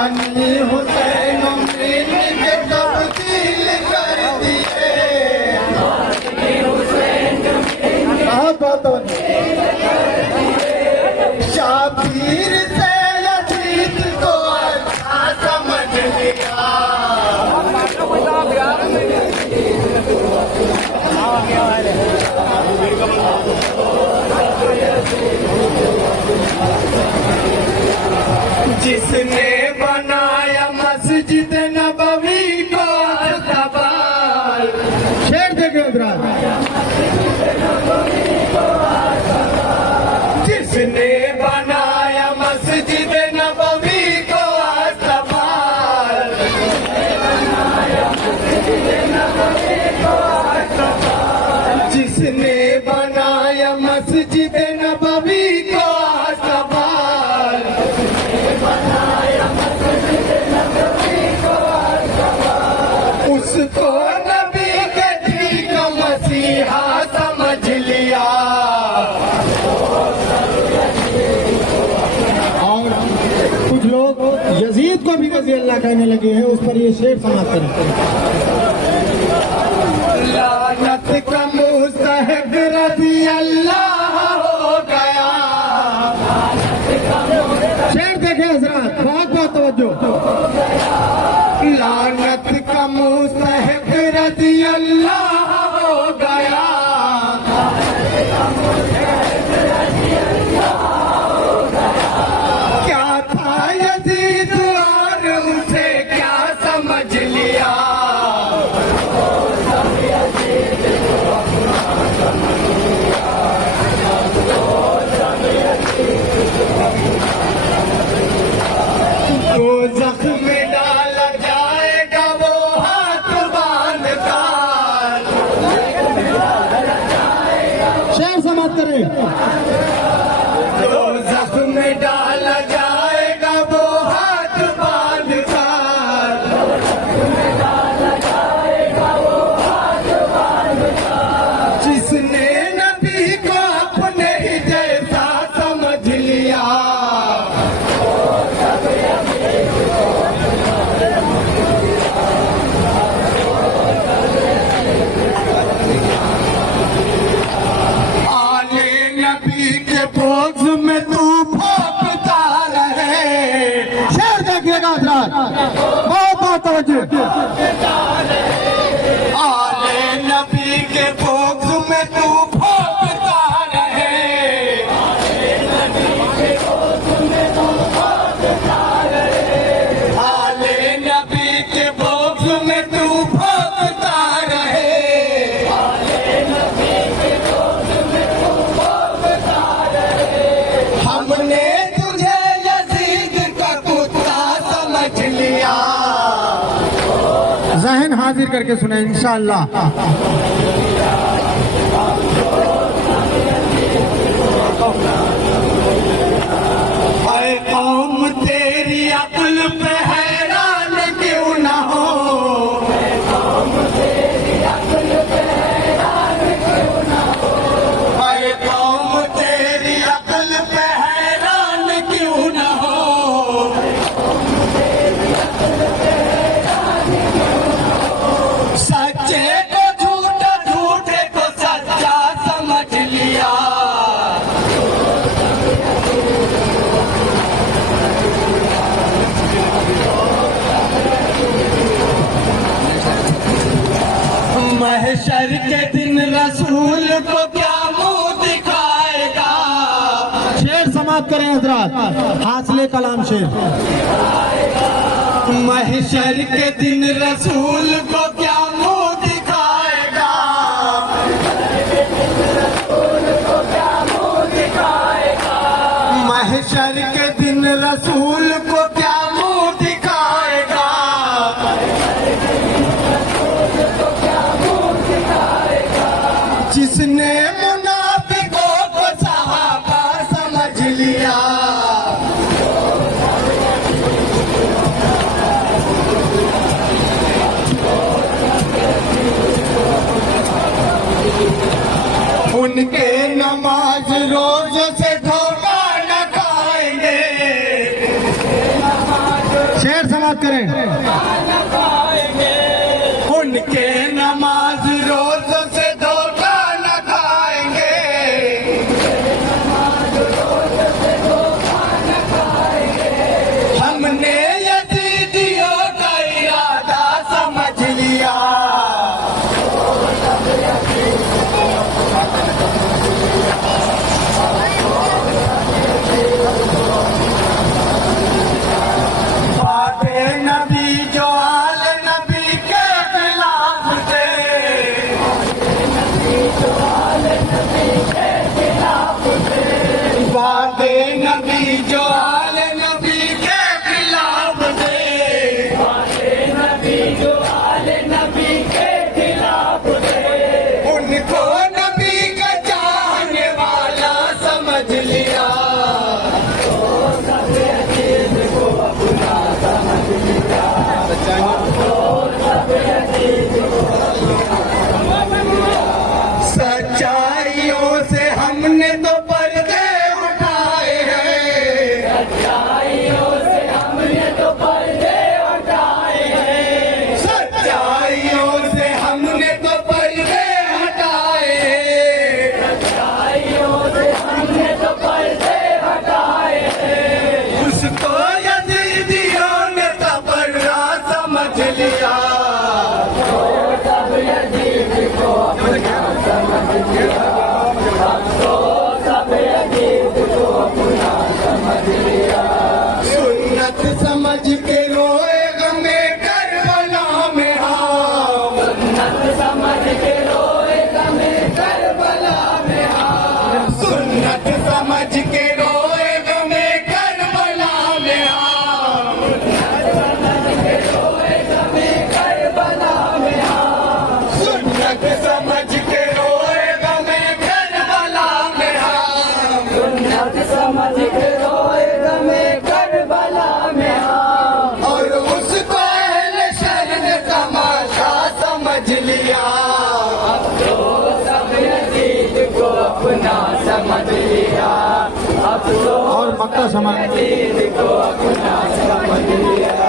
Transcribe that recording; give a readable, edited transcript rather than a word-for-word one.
यानी हुसैन मिल के तब्दील कर दिए। शाबीर से यजीद को अच्छा समझ लिया। जिसने बनाया मस्जिद नबवी को अस्तबाल। शेर देखे उधर। जिसने बनाया मस्जिद नबवी को अस्तबाल। जिसने बनाया मस्जिद नबवी को अस्तबाल। उसको नबी के दिल का मसीहा समझ लिया। और कुछ लोग यजीद को भी रज़ी अल्लाह कहने लगे हैं, उस पर ये शेर समाप्त करें। लानत का मुस्तहिक रज़ी अल्लाह हो गया। शेर देखे हजरत, बहुत बहुत तवज्जो। लानत का मुस्तहिक रज़ी अल्लाह हो गया। क्या था यजीद और उसे क्या समझ लिया। तो जख्म डाला जाएगा वो हाथ बांध कर। शेर समाप्त करें। तो जख्म डाला जाएगा वो हाथ बांध कर। जिसने नबी को अपने ही जैसा समझ लिया। आले नबी के बोझ में तू भोंकता रहे। शेर देखिएगा हजरत, बहुत बहुत तवज्जो। आले नबी के बोझ में तू भोंकता रहे। आले नबी के बोझ में तू भोंकता रहे। हमने तुझे यजीद का कुत्ता समझ लिया। जहन हाजिर करके सुने इंशाअल्लाह। ऐ कौम तेरी अक्ल पे हैरान क्यों न हो। ऐ कौम तेरी अक्ल पे हैरान क्यों न हो। सच्चे को झूठा, झूठे को सच्चा समझ लिया। महशर के दिन रसूल को क्या मुंह दिखाएगा। शेर समाप्त करें हजरत, हासिले कलाम शेर। महशर के दिन रसूल को क्या मुंह दिखाएगा। महशर के दिन रसूल को क्या मुंह दिखाएगा। जिसने मुनाफिकों को सहाबा समझ लिया। उनके नमाज रोज से धोखा न खाएंगे। समाप्त करें। उनके नमाज रोज से धोखा न खाएंगे, हमने यजीदियों का इरादा समझ लिया। बातें नबी जो आल नबी के खिलाफ थे, बातें नबी जो आल नबी के खिलाफ थे, उनको नबी का चाहने वाला समझ लिया। सच्चाइयों से हमने तो पर्दे उठाए हैं, सच्चाइयों से हमने तो पर्दे हटाए हैं, सच्चाइयों से हमने तो पर्दे हटाए हैं, सच्चाइयों से हमने तो पर्दे हटाए हैं। उसको यजीदियों ने तबर्रा समझ लिया। सुन्नत समझ के रोए गमे करबला में हम, सुन्नत समझ के रोए गमे करबला में हम, सुन्नत समझ के रोए गमे करबला में हम, सुन्नत समझ के रोए गमे करबला में हम, सुन्नत समझ के रोए गमे करबला में हम, सुन्नत समझ के रोए गमे करबला में हम। और उसको अहले शर ने तमाशा समझ लिया। अब तो सब यजीद को अपना समझ लिया, अब तो और मक्का समाप्त। यजीद को अपना समझ लिया।